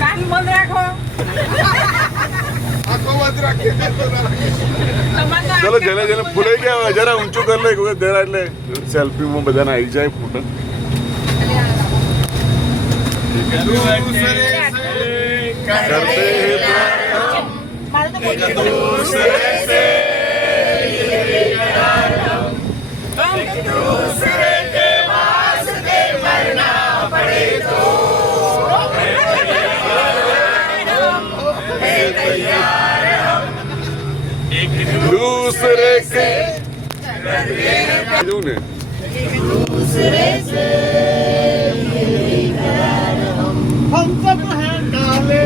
કાન બંધ રાખો. ચલો જેને જેને ભૂલાઈ ગયા જરા ઊંચું કરી લે જરા એટલે સેલ્ફીમાં બધાને આવી જાય ફોટો. दूसरे से जो ने हम सब हैं डाले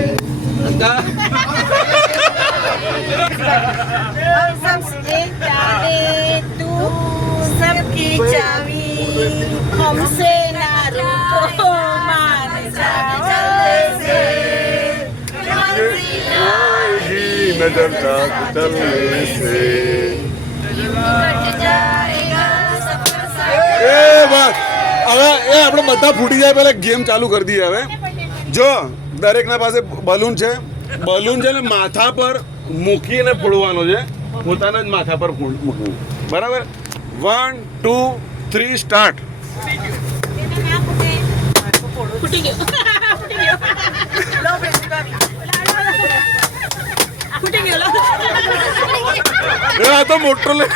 हम सब एक डाले तू सबकी चाबी हमसे ना रुको मान जाओ जल्दी आएगी नजर का चलने से ए બસ હવે એ આપણે બધા ફૂટી જાય પહેલા ગેમ ચાલુ કરી દઈએ. હવે જો દરેકના પાસે બલૂન છે ને માથા પર મૂકીને ફોડવાનો છે, પોતાના જ માથા પર મૂકવું. બરાબર? 1 2 3 સ્ટાર્ટ. ફૂટી ગયો લો ફૂટી ગયો એ આ તો મોટો લે.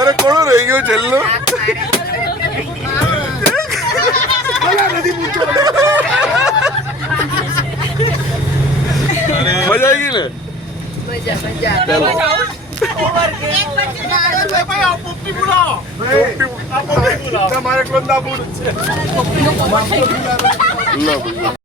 અરે કોણ રહી ગયો છેલ્લો? મજા આવી ગઈ ને? તમારે કોણ દાબુ છે?